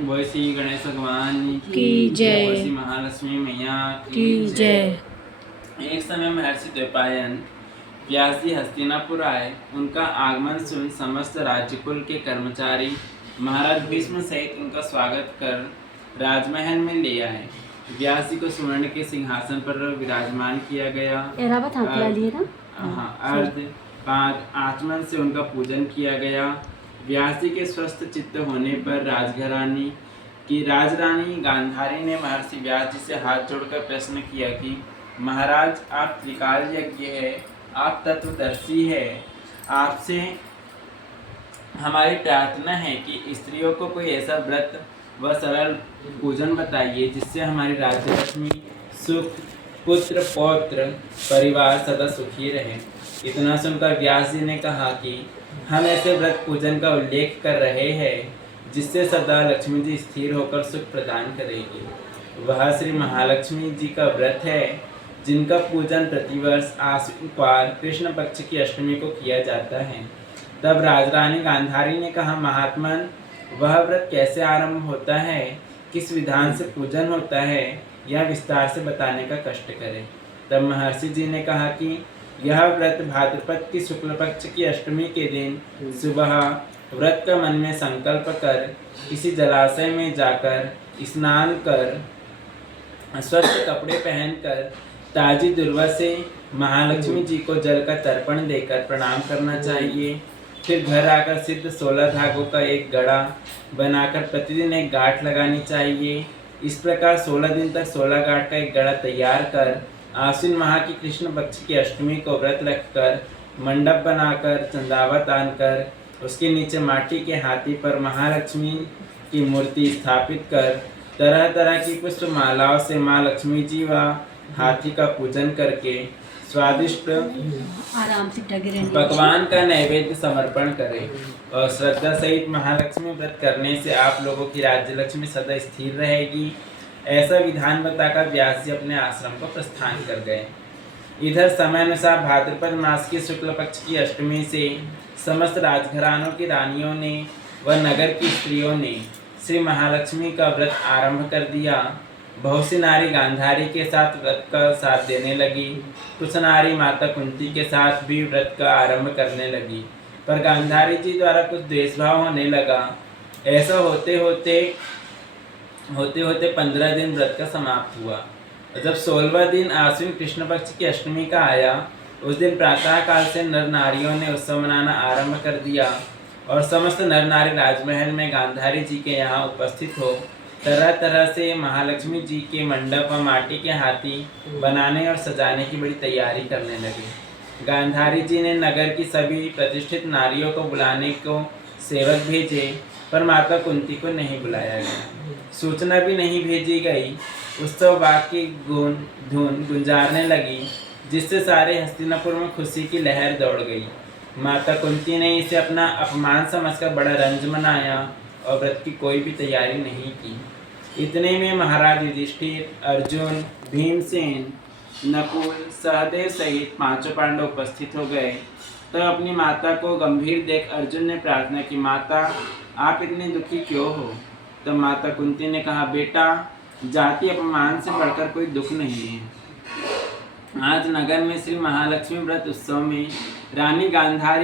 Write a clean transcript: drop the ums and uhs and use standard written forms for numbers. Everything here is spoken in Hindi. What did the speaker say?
बोल श्री गणेश भगवान की जय। बोल श्री महालक्ष्मी मैया की जय। एक समय महर्षि द्वैपायन व्यास जी हस्तिनापुर आए। उनका आगमन सुन समस्त राज्यकुल के कर्मचारी महाराज भीष्म सहित उनका स्वागत कर राजमहल में ले आए। व्यास जी को स्वर्ण के सिंहासन पर विराजमान किया गया। आचमन से उनका पूजन किया गया। व्यास जी के स्वस्थ चित्त होने पर राजरानी गांधारी ने महर्षि व्यास जी से हाथ जोड़कर प्रश्न किया कि महाराज, आप त्रिकाल यज्ञ है, आप तत्वदर्शी है, आपसे हमारी प्रार्थना है कि स्त्रियों को कोई ऐसा व्रत व सरल पूजन बताइए जिससे हमारी राज्य लक्ष्मी, सुख, पुत्र पौत्र परिवार सदा सुखी रहे। इतना सुनकर व्यास जी ने कहा कि हम ऐसे व्रत पूजन का उल्लेख कर रहे हैं जिससे सदा लक्ष्मी जी स्थिर होकर सुख प्रदान करेगी। वह श्री महालक्ष्मी जी का व्रत है जिनका पूजन प्रतिवर्ष आश्विन पार कृष्ण पक्ष की अष्टमी को किया जाता है। तब राजरानी गांधारी ने कहा, महात्मन, वह व्रत कैसे आरंभ होता है, किस विधान से पूजन होता है, यह विस्तार से बताने का कष्ट करें। तब महर्षि जी ने कहा कि यह व्रत भाद्रपद की शुक्ल पक्ष की अष्टमी के दिन सुबह व्रत का मन में संकल्प कर किसी जलाशय में जाकर स्नान कर स्वच्छ कपड़े पहनकर ताजी दुर्वा से महालक्ष्मी जी को जल का तर्पण देकर प्रणाम करना चाहिए। फिर घर आकर सिद्ध 16 धागों का एक गड़ा बनाकर प्रतिदिन एक गांठ लगानी चाहिए। इस प्रकार 16 दिन तक 16 गांठ का एक गड़ा तैयार कर आश्विन माह की कृष्ण पक्ष की अष्टमी को व्रत रखकर मंडप बनाकर चंदावा तानकर उसके नीचे माटी के हाथी पर महालक्ष्मी की मूर्ति स्थापित कर तरह तरह की पुष्प मालाओं से माँ लक्ष्मी जी व हाथी का पूजन करके स्वादिष्ट पकवान का नैवेद्य समर्पण करें। और श्रद्धा सहित महालक्ष्मी व्रत करने से आप लोगों की राज्य लक्ष्मी सदा स्थिर रहेगी। ऐसा विधान बताकर व्यास जी अपने आश्रम को प्रस्थान कर गए। इधर समय अनुसार भाद्रपद मास की शुक्ल पक्ष की अष्टमी से समस्त राजघरानों की रानियों ने व नगर की स्त्रियों ने श्री महालक्ष्मी का व्रत आरंभ कर दिया। बहुत सी नारी गांधारी के साथ व्रत का साथ देने लगी। कुछ नारी माता कुंती के साथ भी व्रत का आरंभ करने लगी, पर गांधारी जी द्वारा कुछ द्वेषभाव होने लगा। ऐसा होते होते 15 दिन व्रत का समाप्त हुआ। जब 16वां दिन आश्विन कृष्ण पक्ष की अष्टमी का आया, उस दिन प्रातः काल से नर नारियों ने उत्सव मनाना आरंभ कर दिया और समस्त नर नारी राजमहल में गांधारी जी के यहाँ उपस्थित हो तरह तरह से महालक्ष्मी जी के मंडप व माटी के हाथी बनाने और सजाने की बड़ी तैयारी करने लगे। गांधारी जी ने नगर की सभी प्रतिष्ठित नारियों को बुलाने को सेवक भेजे, पर माता कुंती को नहीं बुलाया गया। सूचना भी नहीं भेजी गई। उत्सव बाग की धुन गुंजारने लगी, जिससे सारे हस्तिनापुर में खुशी की लहर दौड़ गई। माता कुंती ने इसे अपना अपमान समझकर बड़ा रंज मनाया और व्रत की कोई भी तैयारी नहीं की। इतने में महाराज युधिष्ठिर, अर्जुन, भीमसेन, नकुल, सहदेव सहित 5 पांडव उपस्थित हो गए। तो अपनी माता को गंभीर देख अर्जुन ने प्रार्थना की, माता, आप इतनी दुखी क्यों हो? तब माता कुंती ने कहा, बेटा, जाति अपमान से बढ़कर कोई दुख नहीं है। आज नगर में श्री महालक्ष्मी व्रत उत्सव में रानी गांधारी